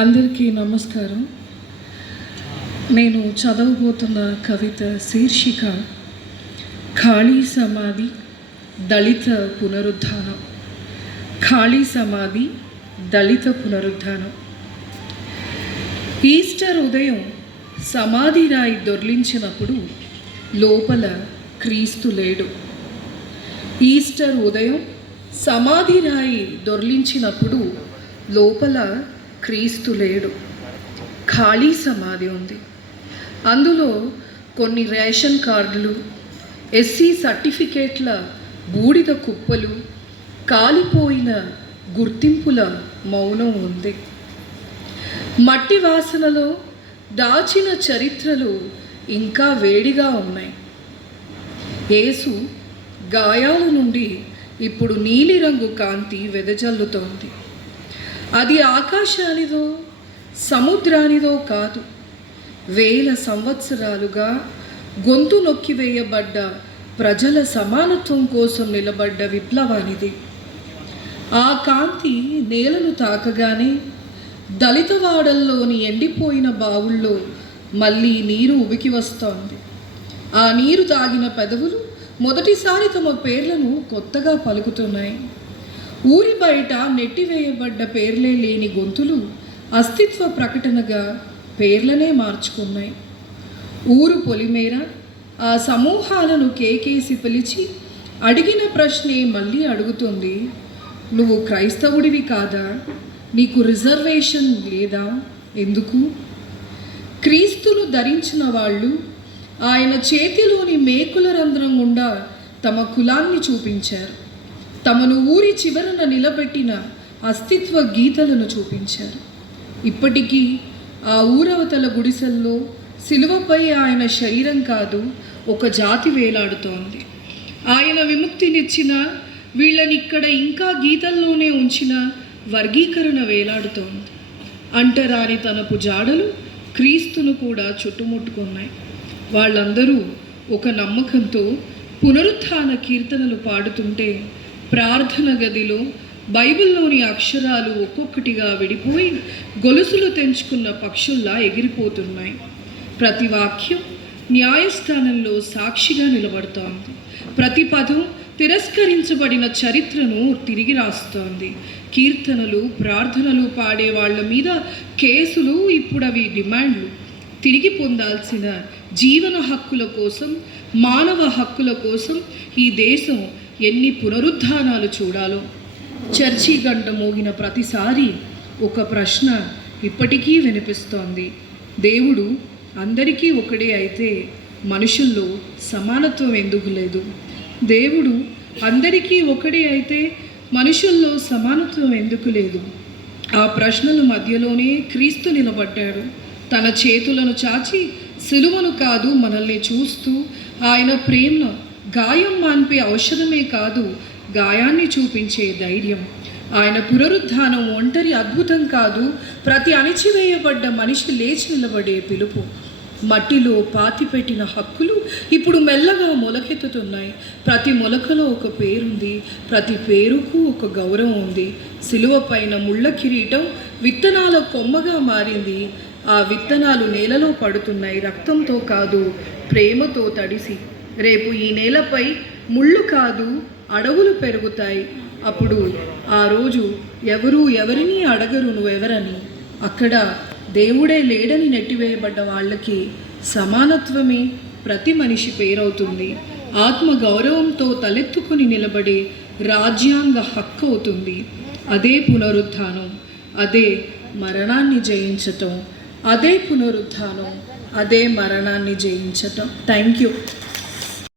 అందరికీ నమస్కారం. నేను చదవబోతున్న కవిత శీర్షిక ఖాళీ సమాధి దళిత పునరుద్ధానం. ఖాళీ సమాధి దళిత పునరుద్ధానం. ఈస్టర్ ఉదయం సమాధి రాయి దొర్లించినప్పుడు లోపల క్రీస్తు లేడు. ఈస్టర్ ఉదయం సమాధి రాయి దొర్లించినప్పుడు లోపల క్రీస్తు లేడు. ఖాళీ సమాధి ఉంది. అందులో కొన్ని రేషన్ కార్డులు, ఎస్సీ సర్టిఫికేట్ల బూడిద కుప్పలు, కాలిపోయిన గుర్తింపుల మౌనం ఉంది. మట్టి వాసనలో దాచిన చరిత్రలు ఇంకా వేడిగా ఉన్నాయి. యేసు గాయాల నుండి ఇప్పుడు నీలిరంగు కాంతి వెదజల్లుతోంది. అది ఆకాశానిదో సముద్రానిదో కాదు, వేల సంవత్సరాలుగా గొంతు నొక్కివేయబడ్డ ప్రజల సమానత్వం కోసం నిలబడ్డ విప్లవానిది. ఆ కాంతి నేలను తాకగానే దళితవాడల్లోని ఎండిపోయిన బావుల్లో మళ్ళీ నీరు ఉబికి వస్తోంది. ఆ నీరు తాగిన పెదవులు మొదటిసారి తమ పేర్లను కొత్తగా పలుకుతున్నాయి. ఊరి బయట నెట్టివేయబడ్డ పేర్లే లేని గొంతులు అస్తిత్వ ప్రకటనగా పేర్లనే మార్చుకున్నాయి. ఊరు పొలిమేర ఆ సమూహాలను కేకేసి పిలిచి అడిగిన ప్రశ్నే మళ్ళీ అడుగుతుంది. నువ్వు క్రైస్తవుడివి కాదా? నీకు రిజర్వేషన్ లేదా? ఎందుకు? క్రీస్తును ధరించిన వాళ్ళు ఆయన చేతిలోని మేకుల రంధ్రం గుండా తమ కులాన్ని చూపించారు. తమను ఊరి చివరన నిలబెట్టిన అస్తిత్వ గీతలను చూపించారు. ఇప్పటికీ ఆ ఊరవతల గుడిసెల్లో సిలువపై ఆయన శరీరం కాదు, ఒక జాతి వేలాడుతోంది. ఆయన విముక్తినిచ్చిన వీళ్ళని ఇక్కడ ఇంకా గీతల్లోనే ఉంచిన వర్గీకరణ వేలాడుతోంది. అంటరాని తనపు జాడలు క్రీస్తును కూడా చుట్టుముట్టుకున్నాయి. వాళ్ళందరూ ఒక నమ్మకంతో పునరుత్థాన కీర్తనలు పాడుతుంటే ప్రార్థన గదిలో బైబిల్లోని అక్షరాలు ఒక్కొక్కటిగా విడిపోయి గొలుసులు తెంచుకున్న పక్షుల్లా ఎగిరిపోతున్నాయి. ప్రతి వాక్యం న్యాయస్థానంలో సాక్షిగా నిలబడుతోంది. ప్రతి పదం తిరస్కరించబడిన చరిత్రను తిరిగి రాస్తోంది. కీర్తనలు, ప్రార్థనలు పాడే వాళ్ళ మీద కేసులు, ఇప్పుడు అవి డిమాండ్లు. తిరిగి పొందాల్సిన జీవన హక్కుల కోసం, మానవ హక్కుల కోసం ఈ దేశం ఎన్ని పునరుద్ధానాలు చూడాలో. చర్చి గంట మోగిన ప్రతిసారి ఒక ప్రశ్న ఇప్పటికీ వినిపిస్తోంది. దేవుడు అందరికీ ఒకడే అయితే మనుషుల్లో సమానత్వం ఎందుకు లేదు? దేవుడు అందరికీ ఒకడే అయితే మనుషుల్లో సమానత్వం ఎందుకు లేదు? ఆ ప్రశ్నల మధ్యలోనే క్రీస్తు నిలబడ్డాడు. తన చేతులను చాచి సిలువను కాదు మనల్ని చూస్తూ ఆయన ప్రేమను గాయం మాన్పే ఔషధమే కాదు, గాయాన్ని చూపించే ధైర్యం. ఆయన పునరుద్ధానం ఒంటరి అద్భుతం కాదు, ప్రతి అణిచివేయబడ్డ మనిషి లేచి నిలబడే పిలుపు. మట్టిలో పాతిపెట్టిన హక్కులు ఇప్పుడు మెల్లగా మొలకెత్తుతున్నాయి. ప్రతి మొలకలో ఒక పేరుంది, ప్రతి పేరుకు ఒక గౌరవం ఉంది. సిలువ పైన ముళ్ళ కిరీటం విత్తనాల కొమ్మగా మారింది. ఆ విత్తనాలు నేలలో పడుతున్నాయి, రక్తంతో కాదు, ప్రేమతో తడిసి. రేపు ఈ నేలపై ముళ్ళు కాదు, అడవులు పెరుగుతాయి. అప్పుడు ఆ రోజు ఎవరూ ఎవరినీ అడగరు నువ్వెవరని. అక్కడ దేవుడే లేడని నెట్టివేయబడ్డ వాళ్ళకి సమానత్వమే ప్రతి మనిషి పేరవుతుంది. ఆత్మ గౌరవంతో తలెత్తుకుని నిలబడే రాజ్యాంగ హక్కు అవుతుంది. అదే పునరుత్థానం, అదే మరణాన్ని జయించటం. అదే పునరుత్థానం, అదే మరణాన్ని జయించటం. Thank you.